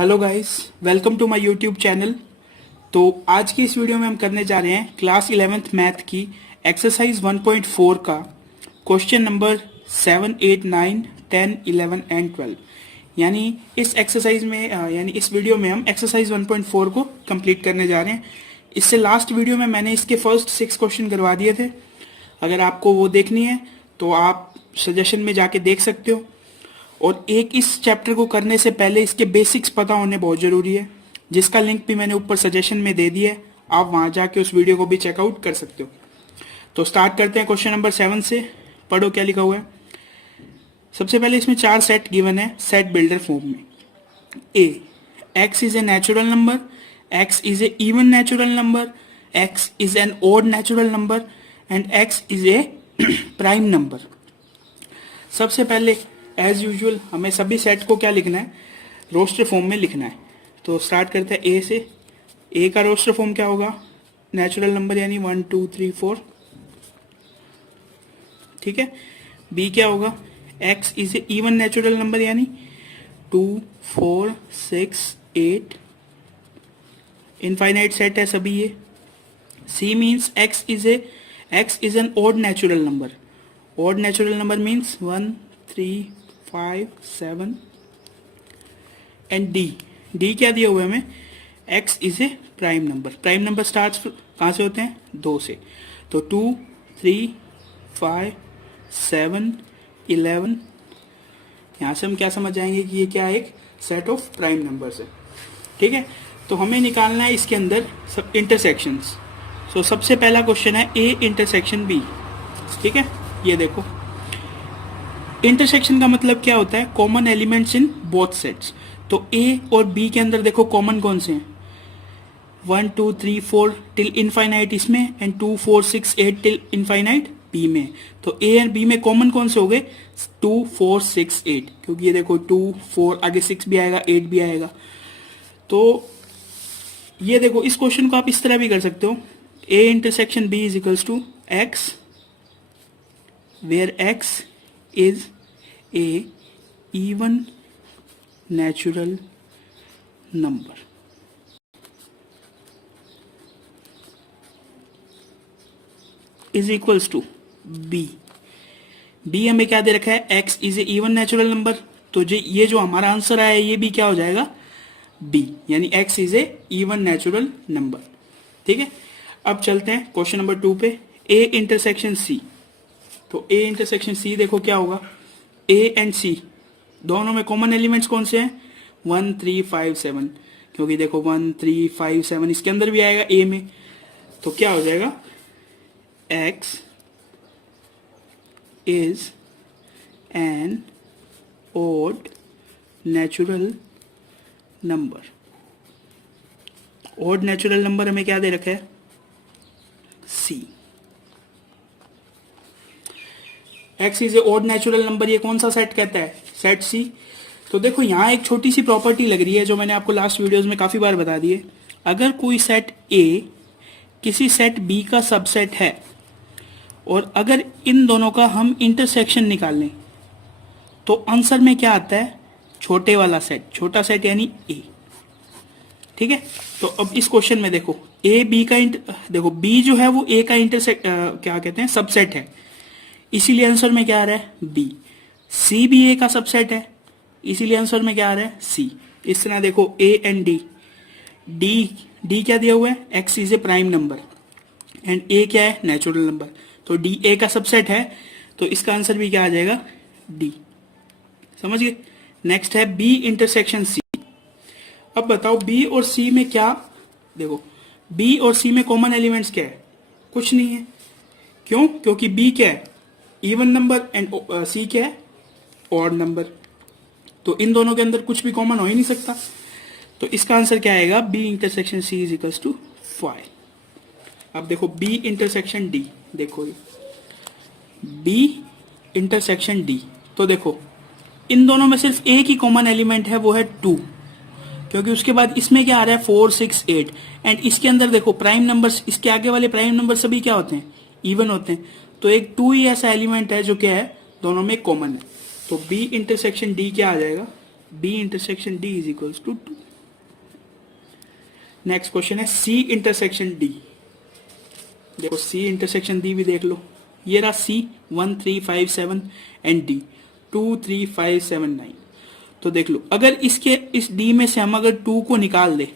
Hello guys, welcome to my YouTube channel. तो आज की इस वीडियो में हम करने जा रहे हैं क्लास 11th मैथ की एक्सरसाइज 1.4 का क्वेश्चन नंबर 7, 8, 9, 10, 11 एंड 12। यानी इस एक्सरसाइज में यानी इस वीडियो में हम एक्सरसाइज 1.4 को कंप्लीट करने जा रहे हैं। इससे लास्ट वीडियो में मैंने इसके फर्स्ट 6 क्वेश्चन करवा दिए थे। अगर आपको वो देखनी है तो आप सजेशन में जाके देख सकते हो। और एक इस चैप्टर को करने से पहले इसके बेसिक्स पता होने बहुत ज़रूरी है, जिसका लिंक भी मैंने ऊपर सजेशन में दे दिया है। आप वहां जाके उस वीडियो को भी चेकआउट कर सकते हो। तो स्टार्ट करते हैं क्वेश्चन नंबर 7 से। पढ़ो क्या लिखा हुआ है। सबसे पहले इसमें 4 सेट गिवन है सेट बिल्डर फॉर्म में। A, x is a natural number, x is a even natural number, x is an odd natural number and x is a prime number. सबसे पहले एज यूजुअल हमें सभी set को क्या लिखना है, रोस्टर फॉर्म में लिखना है। तो स्टार्ट करते हैं ए से। ए का रोस्टर फॉर्म क्या होगा, नेचुरल नंबर यानी 1 2 3 4। ठीक है। बी क्या होगा, x is a even natural number यानी 2 4 6 8। इनफाइनाइट सेट है सभी ये। C means x is an odd natural number. Odd natural number means 1 3 5 7। And D क्या दिया हुआ है हमें, x is a prime number. Prime number start कहाँ से होते हैं, 2 से। तो 2 3 5 7 11। यहाँ से हम क्या समझ जाएंगे कि ये क्या है, एक सेट ऑफ प्राइम नंबर्स है। ठीक है। तो हमें निकालना है इसके अंदर सब इंटरसेक्शंस। सो सबसे पहला क्वेश्चन है ए इंटरसेक्शन बी। ठीक है, ये देखो इंटरसेक्शन का मतलब क्या होता है, common elements in both sets. तो ए और बी के अंदर देखो कॉमन कौन से हैं, 1 2 3 4 टिल इनफाइनाइट इसमें एंड 2 4 6 8 टिल इनफाइनाइट बी में। तो ए और बी में कॉमन कौन से हो गए, 2 4 6 8, क्योंकि ये देखो 2 4 आगे 6 भी आएगा 8 भी आएगा। तो ये देखो इस क्वेश्चन को आप इस तरह भी कर सकते हो, A intersection B is equals to x where x is a even natural number। is equals to b। b हमें क्या दे रखा है, x is a even natural number। तो ये जो हमारा आंसर आया ये भी क्या हो जाएगा, b, यानी x is a even natural number। ठीक है। अब चलते हैं क्वेश्चन नंबर 2 पे, a इंटरसेक्शन c। तो a इंटरसेक्शन c देखो क्या होगा, a एंड c दोनों में कॉमन एलिमेंट्स कौन से हैं, 1 3 5 7। क्योंकि देखो 1 3 5 7 इसके अंदर भी आएगा a में। तो क्या हो जाएगा, x is an odd natural number. Odd natural number हमें क्या दे रखा है, c। X is a odd natural number, ये कौन सा सेट कहता है, सेट सी। तो देखो यहाँ एक छोटी सी प्रॉपर्टी लग रही है जो मैंने आपको लास्ट वीडियोस में काफी बार बता दी है। अगर कोई सेट ए किसी सेट बी का सबसेट है और अगर इन दोनों का हम इंटरसेक्शन निकाल लें तो आंसर में क्या आता है, छोटे वाला सेट, छोटा सेट यानी ए। ठीक है। तो अब इस क्वेश्चन में देखो ए बी का देखो बी जो है वो ए का क्या कहते हैं, सबसेट है, इसीलिए आंसर में क्या आ रहा है, बी। सी भी ए का सबसेट है, इसीलिए आंसर में क्या आ रहा है, सी। इस तरह देखो ए एंड डी क्या दिया हुआ है, x is a prime number and A क्या है, नेचुरल नंबर। तो डी ए का सबसेट है, तो इसका आंसर भी क्या आ जाएगा, डी। समझ गए। नेक्स्ट है बी इंटरसेक्शन सी। अब बताओ बी और सी में क्या, देखो बी और सी में कॉमन एलिमेंट्स क्या है, कुछ नहीं है। क्यों, क्योंकि बी क्या है, इवन नंबर एंड सी क्या है, ऑड नंबर। तो इन दोनों के अंदर कुछ भी कॉमन हो ही नहीं सकता। तो इसका आंसर क्या आएगा, B intersection C is equals to 5। अब देखो बी इंटरसेक्शन डी, देखो बी इंटरसेक्शन डी। तो देखो इन दोनों में सिर्फ एक ही कॉमन एलिमेंट है, वो है 2, क्योंकि उसके बाद इसमें क्या आ रहा है 4 6 8 एंड इसके अंदर देखो प्राइम नंबर्स, इसके आगे वाले प्राइम नंबर सभी क्या होते हैं, इवन होते हैं। तो एक 2 ही ऐसा एलिमेंट है जो क्या है, दोनों में कॉमन है। तो बी इंटरसेक्शन डी क्या आ जाएगा, B intersection D is equals to 2। Next question है सी इंटरसेक्शन डी। देखो सी इंटरसेक्शन डी भी देख लो, ये रहा सी 1 3 5 7 एंड डी 2 3 5 7 9। तो देख लो अगर इसके इस डी में से हम अगर 2 को निकाल दे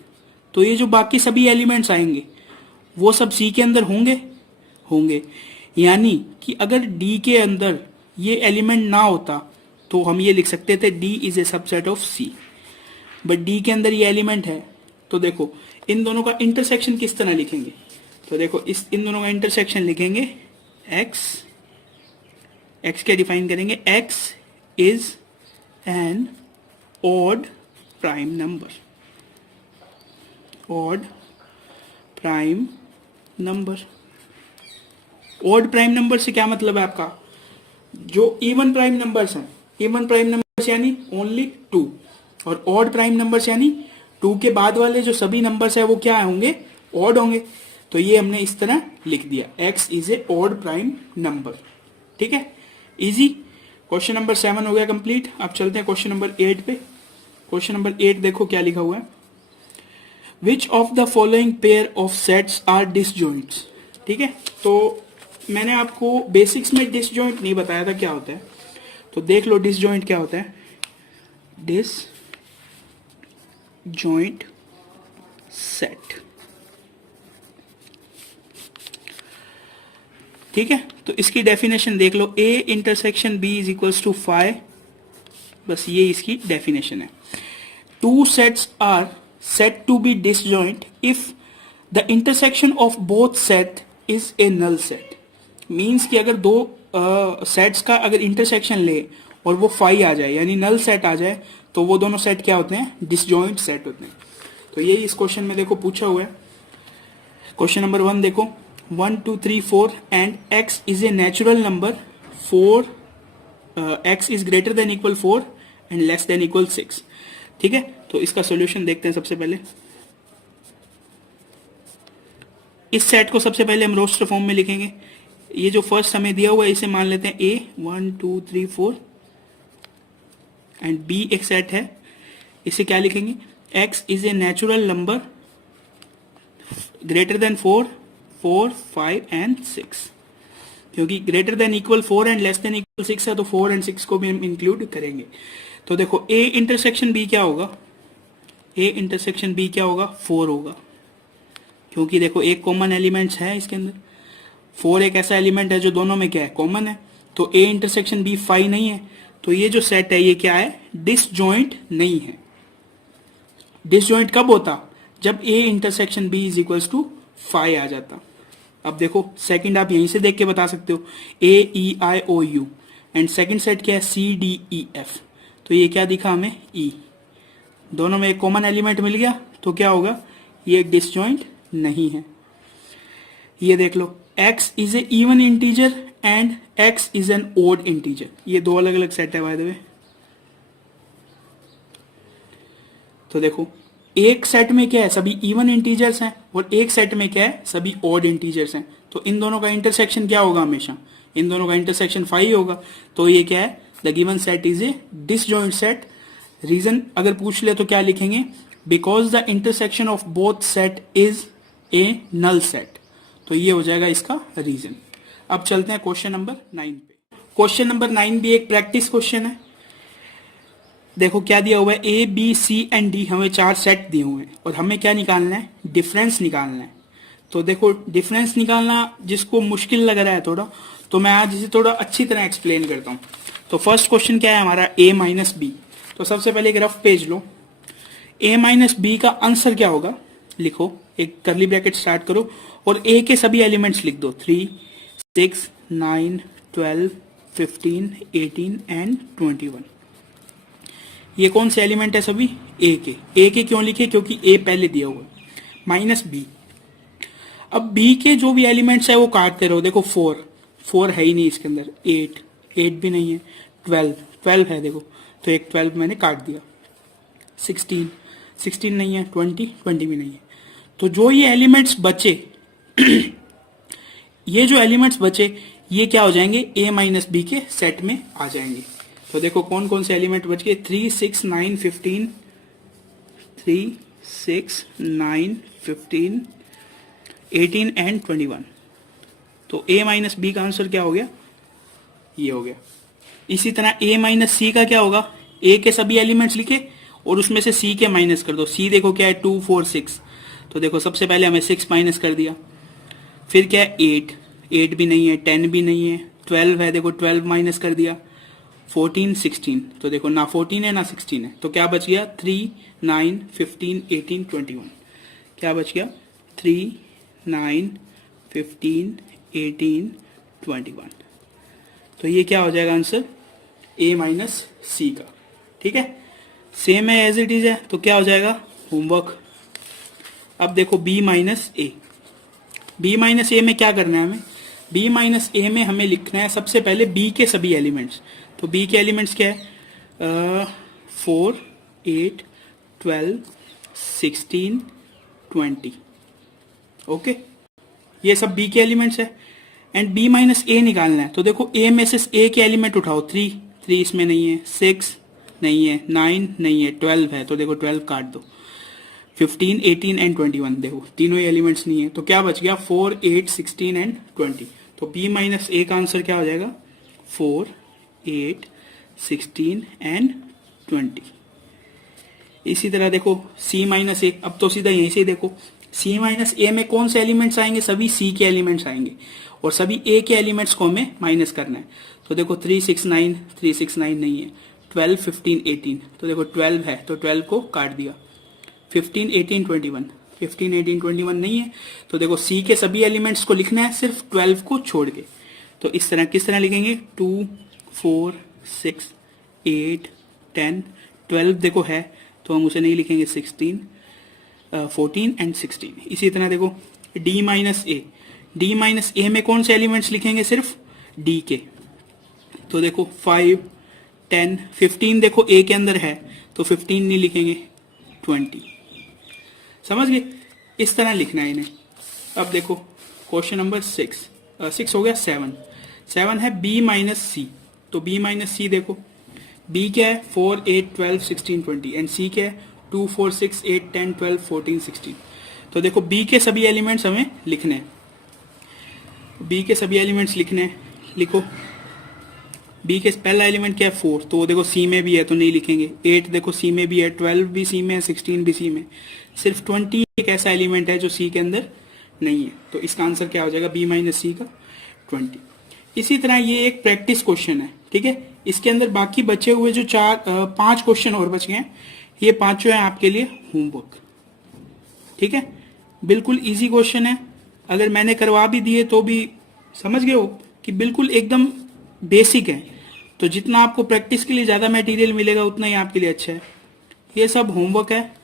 तो ये जो बाकी सभी एलिमेंट्स आएंगे वो सब सी के अंदर होंगे। यानी कि अगर डी के अंदर ये एलिमेंट ना होता तो हम ये लिख सकते थे D is a subset of C, but D के अंदर ये एलिमेंट है। तो देखो इन दोनों का इंटरसेक्शन किस तरह लिखेंगे, तो देखो इन दोनों का इंटरसेक्शन लिखेंगे x क्या डिफाइन करेंगे, x is N odd prime number, odd prime number. Odd prime number से क्या मतलब है आपका, जो इवन प्राइम नंबर्स हैं, इवन प्राइम नंबर्स यानी ओनली 2, और ऑड प्राइम नंबर्स यानी 2 के बाद वाले जो सभी नंबर्स है वो क्या होंगे, ऑड होंगे। तो ये हमने इस तरह लिख दिया, x is A odd prime number. ठीक है, इजी। क्वेश्चन नंबर 7 हो गया कंप्लीट। अब चलते हैं क्वेश्चन नंबर 8 पे। क्वेश्चन नंबर 8 देखो क्या लिखा हुआ है, which of the following pair of sets are disjoints. ठीक है, तो मैंने आपको बेसिक्स में डिसजॉइंट नहीं बताया था क्या होता है, तो देख लो डिसजॉइंट क्या होता है। डिसजॉइंट सेट, ठीक है, तो इसकी डेफिनेशन देख लो, a intersection b is equals to phi, बस ये इसकी डेफिनेशन है। Two sets are set to be disjoint if the intersection of both set is a null set. Means कि अगर दो सेट्स का अगर इंटरसेक्शन ले और वो फाई आ जाए यानी नल सेट आ जाए तो वो दोनों सेट क्या होते हैं, डिसजॉइंट सेट होते हैं। तो यही इस क्वेश्चन में देखो पूछा हुआ है। क्वेश्चन नंबर 1 देखो, 1 2 3 4 and x is a natural number 4, x is greater than equal 4 and less than equal 6। ठीक है, तो इसका सॉल्यूशन देखते हैं। सबसे पहले इस सेट को सबसे पहले हम रोस्टर फॉर्म में लिखेंगे। ये जो फर्स्ट हमें दिया हुआ है इसे मान लेते हैं a 1 2 3 4 एंड b एक सेट है, इसे क्या लिखेंगे, x is a natural number greater than 4 4 5 and 6, क्योंकि greater than equal 4 and less than equal 6 है तो 4 एंड 6 को भी हम इंक्लूड करेंगे। तो देखो a इंटरसेक्शन b क्या होगा, a इंटरसेक्शन b क्या होगा, 4 होगा, क्योंकि देखो एक कॉमन एलिमेंट्स है इसके अंदर, 4 एक ऐसा एलिमेंट है जो दोनों में क्या है, कॉमन है। तो a इंटरसेक्शन b 5 नहीं है, तो ये जो सेट है ये क्या है, डिसजॉइंट नहीं है। डिसजॉइंट कब होता, जब a intersection b is equals to 5 आ जाता। अब देखो सेकंड आप यहीं से देख के बता सकते हो, a e i o u and second set क्या है, c d e f, तो ये क्या दिखा हमें, e, दोनों में एक कॉमन एलिमेंट मिल गया, तो क्या होगा, ये डिसजॉइंट नहीं है। ये देख लो, x is a even integer and x is an odd integer, ये दो अलग अलग सेट है बाय द वे। तो देखो एक सेट में क्या है, सभी इवन इंटीजर्स हैं, और एक सेट में क्या है, सभी ऑड इंटीजर्स हैं। तो इन दोनों का इंटरसेक्शन क्या होगा, हमेशा इन दोनों का इंटरसेक्शन 5 होगा। तो ये क्या है, the given set is a disjoint set. Reason अगर पूछ ले तो क्या लिखेंगे, because the intersection of both set is a null set. तो ये हो जाएगा इसका रीजन। अब चलते हैं क्वेश्चन नंबर 9 पे। क्वेश्चन नंबर 9 भी एक प्रैक्टिस क्वेश्चन है। देखो क्या दिया हुआ है, A B C and D, हमें 4 सेट दिए हुए हैं और हमें क्या निकालना है, डिफरेंस निकालना है। तो देखो डिफरेंस निकालना जिसको मुश्किल लग रहा है थोड़ा, तो मैं आज इसे थोड़ा अच्छी तरह एक्सप्लेन करता हूँ। तो फर्स्ट क्वेश्चन क्या है हमारा, a माइनस बी। तो सबसे पहले एक रफ पेज लो, a माइनस बी का आंसर क्या होगा, लिखो, एक करली ब्रैकेट स्टार्ट करो और a के सभी एलिमेंट्स लिख दो, 3 6 9 12 15 18 एंड 21। ये कौन से एलिमेंट है, सभी a के क्यों लिखे, क्योंकि a पहले दिया हुआ है, माइनस बी। अब b के जो भी एलिमेंट्स है वो काटते रहो। देखो 4 है ही नहीं इसके अंदर, 8 भी नहीं है, 12 है देखो, तो एक 12 मैंने काट दिया, 16 नहीं है, 20 भी नहीं है। तो जो ये एलिमेंट्स बचे ये जो एलिमेंट्स बचे ये क्या हो जाएंगे, a माइनस बी के सेट में आ जाएंगे। तो देखो कौन कौन से एलिमेंट बच गए, 3 6 9 15, 3 6, 9, 15, 18 एंड 21। तो a माइनस बी का आंसर क्या हो गया, ये हो गया। इसी तरह a माइनस सी का क्या होगा, a के सभी एलिमेंट्स लिखे और उसमें से c के माइनस कर दो। c देखो क्या है, 2, 4, 6। तो देखो सबसे पहले हमें 6 माइनस कर दिया, फिर क्या है 8, 8 भी नहीं है, 10 भी नहीं है, 12 है, देखो 12 माइनस कर दिया, 14, 16। तो देखो ना 14 है ना 16 है, तो क्या बच गया 3, 9, 15, 18, 21। क्या बच गया 3, 9, 15, 18, 21। तो ये क्या हो जाएगा आंसर, a माइनस सी का। ठीक है, सेम है एज इट इज है, तो क्या हो जाएगा होमवर्क। अब देखो b माइनस ए, b माइनस ए में क्या करना है हमें, b माइनस ए में हमें लिखना है सबसे पहले b के सभी एलिमेंट्स। तो b के एलिमेंट्स क्या है, 4, 8, 12, 16, 20। ओके, ये सब b के एलिमेंट्स है एंड b माइनस ए निकालना है। तो देखो a में से a के एलिमेंट उठाओ, 3, 3 इसमें नहीं है, 6 नहीं है, 9 नहीं है, 12 है, तो देखो 12 काट दो, 15, 18 एंड 21, देखो तीनों ही एलिमेंट्स नहीं है, तो क्या बच गया 4, 8, 16 एंड 20। तो b माइनस ए का आंसर क्या हो जाएगा, 4, 8, 16 एंड 20। इसी तरह देखो c माइनस ए, अब तो सीधा यहीं से देखो c माइनस ए में कौन से एलिमेंट्स आएंगे, सभी c के एलिमेंट्स आएंगे और सभी a के एलिमेंट्स को हमें माइनस करना है। तो देखो 3, 6, 9, 3, 6, 9 नहीं है, 12, 15, 18, तो देखो 12 है तो 12 को काट दिया, 15, 18, 21, 15, 18, 21 नहीं है, तो देखो c के सभी एलिमेंट्स को लिखना है सिर्फ 12 को छोड़ के। तो इस तरह किस तरह लिखेंगे, 2, 4, 6, 8, 10, 12 देखो है तो हम उसे नहीं लिखेंगे, 16, 14 एंड 16। इसी तरह देखो d माइनस ए, d माइनस ए में कौन से एलिमेंट्स लिखेंगे, सिर्फ d के। तो देखो 5, 10, 15 देखो a के अंदर है तो 15 नहीं लिखेंगे, 20। समझ गए, इस तरह लिखना है इन्हें। अब देखो क्वेश्चन नंबर 6 हो गया, 7 है b माइनस सी। तो b माइनस सी देखो, b क्या है 4, 8, 12, 16, 20 एंड c क्या है 2, 4, 6, 8, 10, 12, 14, 16। तो देखो b के सभी एलिमेंट्स हमें लिखने हैं, b के सभी एलिमेंट्स लिखने हैं, लिखो। b के पहला एलिमेंट क्या है 4, तो वो देखो c में भी है तो नहीं लिखेंगे, 8 देखो c में भी है, 12 भी c में है, 16 भी c में, सिर्फ 20 एक ऐसा एलिमेंट है जो c के अंदर नहीं है, तो इसका आंसर क्या हो जाएगा b माइनस सी का 20। इसी तरह ये एक प्रैक्टिस क्वेश्चन है, ठीक है। इसके अंदर बाकी बचे हुए जो 5 क्वेश्चन और बच गए हैं, ये पांचों है आपके लिए होमवर्क, ठीक है। बिल्कुल इजी क्वेश्चन है, अगर मैंने करवा भी दिए तो भी समझ गए हो कि बिल्कुल एकदम बेसिक है। तो जितना आपको प्रैक्टिस के लिए ज़्यादा मटेरियल मिलेगा उतना ही आपके लिए अच्छा है। ये सब होमवर्क है,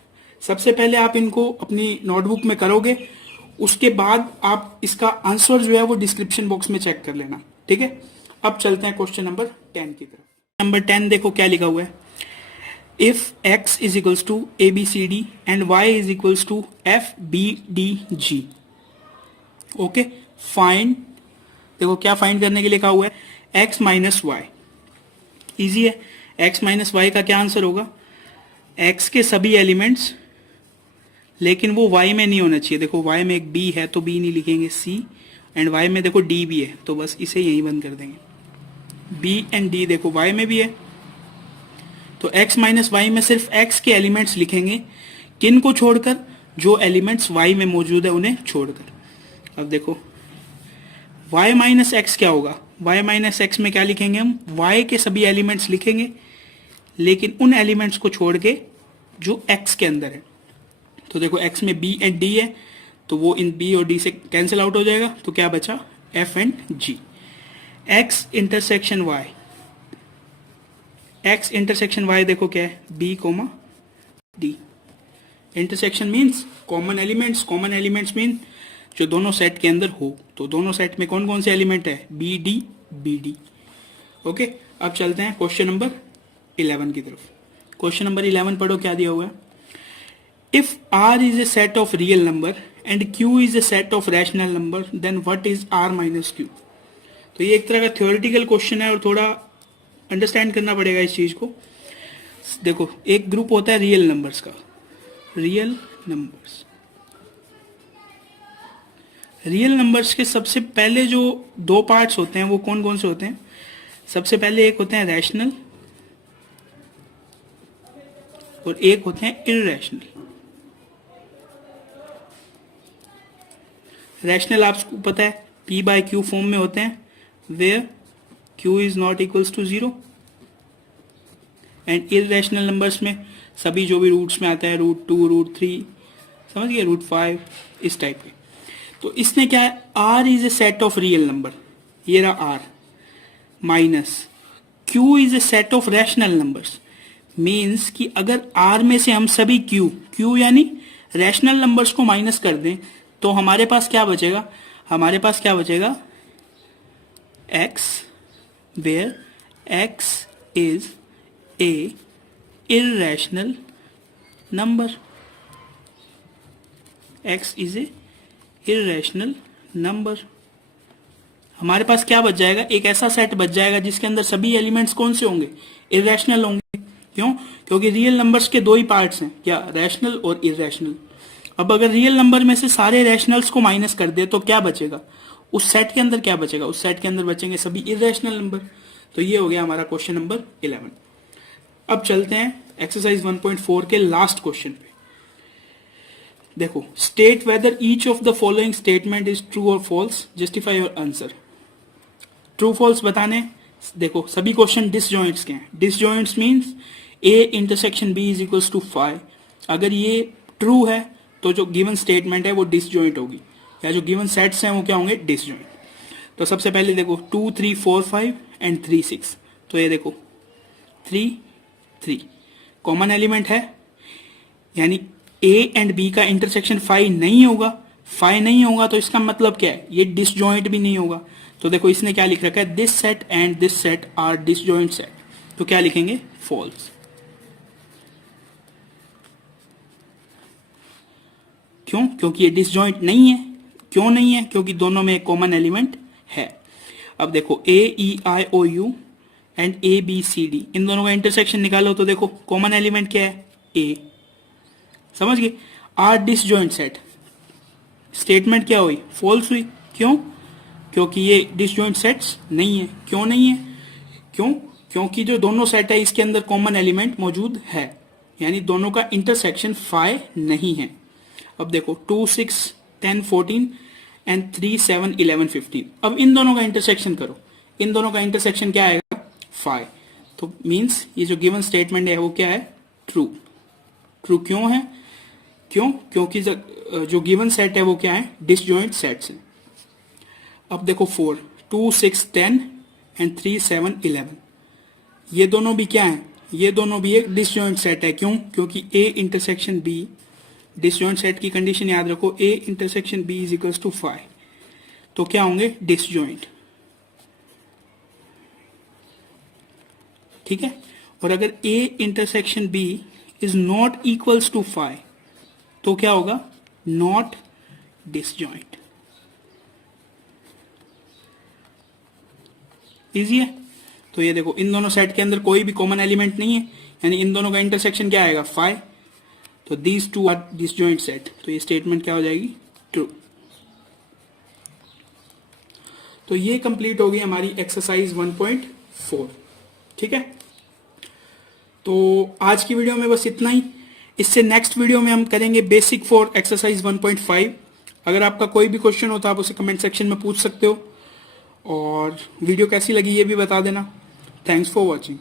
सबसे पहले आप इनको अपनी नोटबुक में करोगे, उसके बाद आप इसका आंसर जो है वो डिस्क्रिप्शन बॉक्स में चेक कर लेना, ठीक है। अब चलते हैं क्वेश्चन नंबर 10 की तरफ। नंबर 10 देखो क्या लिखा हुआ है, if x is equals to ABCD and y is equals to FBDG, okay. Find, देखो क्या फाइंड करने के लिए लिखा हुआ है, x माइनस वाई। इजी है, x माइनस वाई का क्या आंसर होगा, x के सभी एलिमेंट्स, लेकिन वो y में नहीं होना चाहिए। देखो y में एक b है तो b नहीं लिखेंगे, c एंड y में देखो d भी है तो बस इसे यहीं बंद कर देंगे। b एंड d देखो y में भी है, तो x माइनस वाई में सिर्फ x के एलिमेंट्स लिखेंगे, किन को छोड़कर, जो एलिमेंट्स y में मौजूद है उन्हें छोड़कर। अब देखो y माइनस एक्स क्या होगा, y माइनस एक्स में क्या लिखेंगे हम, y के सभी एलिमेंट्स लिखेंगे लेकिन उन एलिमेंट्स को छोड़ के जो x के अंदर है। तो देखो x में b एंड d है तो वो इन b और d से कैंसिल आउट हो जाएगा, तो क्या बचा f and g। x intersection y, x intersection y देखो क्या है, b comma d। Intersection means common elements, common elements mean जो दोनों सेट के अंदर हो। तो दोनों सेट में कौन कौन से एलिमेंट है, B D B D, okay. अब चलते हैं क्वेश्चन नंबर 11 की तरफ। क्वेश्चन नंबर 11 पढ़ो क्या दिया हुआ है, if r is a set of real number and q is a set of rational number then what is r minus q। तो ये एक तरह का थ्योरेटिकल क्वेश्चन है और थोड़ा अंडरस्टैंड करना पड़ेगा इस चीज को। देखो एक ग्रुप होता है रियल नंबर्स का, रियल नंबर्स। रियल नंबर्स के सबसे पहले जो दो पार्ट्स होते हैं वो कौन कौन से होते हैं? सबसे पहले एक होते हैं रैशनल और एक होते हैं इररेशनल। रैशनल आपको पता है p बाय क्यू फॉर्म में होते हैं, where q is not equals to 0। And irrational numbers में सभी जो भी रूट्स में आता है, √2, √3, समझ गए, √5, इस टाइप के। तो इसने क्या है, r is a set of real number, ये रहा r, minus q is a set of rational numbers. Means कि अगर r में से हम सभी q यानी रैशनल नंबर्स को माइनस कर दें तो हमारे पास क्या बचेगा? हमारे पास क्या बचेगा? x, where x is a irrational number, x is a irrational number। हमारे पास क्या बच जाएगा? एक ऐसा सेट बच जाएगा जिसके अंदर सभी एलिमेंट्स कौन से होंगे? इरेशनल होंगे। क्यों? क्योंकि रियल नंबर्स के दो ही पार्ट्स हैं, क्या? रैशनल और इरेशनल। अब अगर रियल नंबर में से सारे रैशनल्स को माइनस कर दे तो क्या बचेगा? उस सेट के अंदर क्या बचेगा? उस सेट के अंदर बचेंगे सभी इरेशनल नंबर। तो ये हो गया हमारा क्वेश्चन नंबर 11। अब चलते हैं एक्सरसाइज 1.4 के लास्ट क्वेश्चन पे। देखो, state whether each of the following statement is true और false, justify your answer. True false बताने, देखो सभी क्वेश्चन डिसजॉइंट्स के हैं। Disjoints means a intersection b is equals to 5। अगर ये ट्रू है तो जो गिवन स्टेटमेंट है वो डिसजॉइंट होगी, या जो गिवन सेट्स हैं वो क्या होंगे? डिसजॉइंट। तो सबसे पहले देखो 2, 3, 4, 5 एंड 3, 6। तो ये देखो 3, 3 कॉमन एलिमेंट है, यानी a एंड b का इंटरसेक्शन 5 नहीं होगा। 5 नहीं होगा तो इसका मतलब क्या है? ये डिसजॉइंट भी नहीं होगा। तो देखो इसने क्या लिख रखा है? This set and this set are disjoint set. तो क्या लिखेंगे? फॉल्स। क्यों? क्योंकि ये डिसजॉइंट नहीं है। क्यों नहीं है? क्योंकि दोनों में एक कॉमन एलिमेंट है। अब देखो a e i o u and a b c d, इन दोनों का इंटरसेक्शन निकालो तो देखो कॉमन एलिमेंट क्या है? a। समझ गए? आर डिसजॉइंट सेट, स्टेटमेंट क्या हुई? फॉल्स हुई। क्यों? क्योंकि ये डिसजॉइंट सेट्स नहीं है। क्यों नहीं है? क्यों? क्योंकि जो दोनों सेट है इसके अंदर कॉमन एलिमेंट मौजूद है, यानी दोनों का इंटरसेक्शन 5 नहीं है। अब देखो 2, 6, 10, 14 एंड 3, 7, 11, 15। अब इन दोनों का इंटरसेक्शन करो। इन दोनों का इंटरसेक्शन क्या आएगा? 5। तो मींस ये जो गिवन स्टेटमेंट है वो क्या है? ट्रू। ट्रू क्यों है? क्यों? क्योंकि जो गिवन सेट है वो क्या है? डिसजॉइंट सेट्स है। अब देखो 4, 2, 6, 10 एंड 3, 7, 11, ये दोनों भी क्या है? ये दोनों भी एक डिसजॉइंट सेट है। क्यों? क्योंकि a intersection b, disjoint set की कंडीशन याद रखो, a intersection b is equals to 5। तो क्या होंगे? डिसजॉइंट। ठीक है? और अगर a intersection b is not equals to 5 तो क्या होगा? Not disjoint. इजी है? तो ये देखो इन दोनों सेट के अंदर कोई भी कॉमन एलिमेंट नहीं है, यानी इन दोनों का इंटरसेक्शन क्या आएगा? 5। तो these two are disjoint set. तो ये स्टेटमेंट क्या हो जाएगी? ट्रू। तो ये कंप्लीट हो गई हमारी एक्सरसाइज 1.4। ठीक है? तो आज की वीडियो में बस इतना ही। इससे नेक्स्ट वीडियो में हम करेंगे बेसिक फॉर एक्सरसाइज 1.5। अगर आपका कोई भी क्वेश्चन हो तो आप उसे कमेंट सेक्शन में पूछ सकते हो, और वीडियो कैसी लगी ये भी बता देना। Thanks for watching.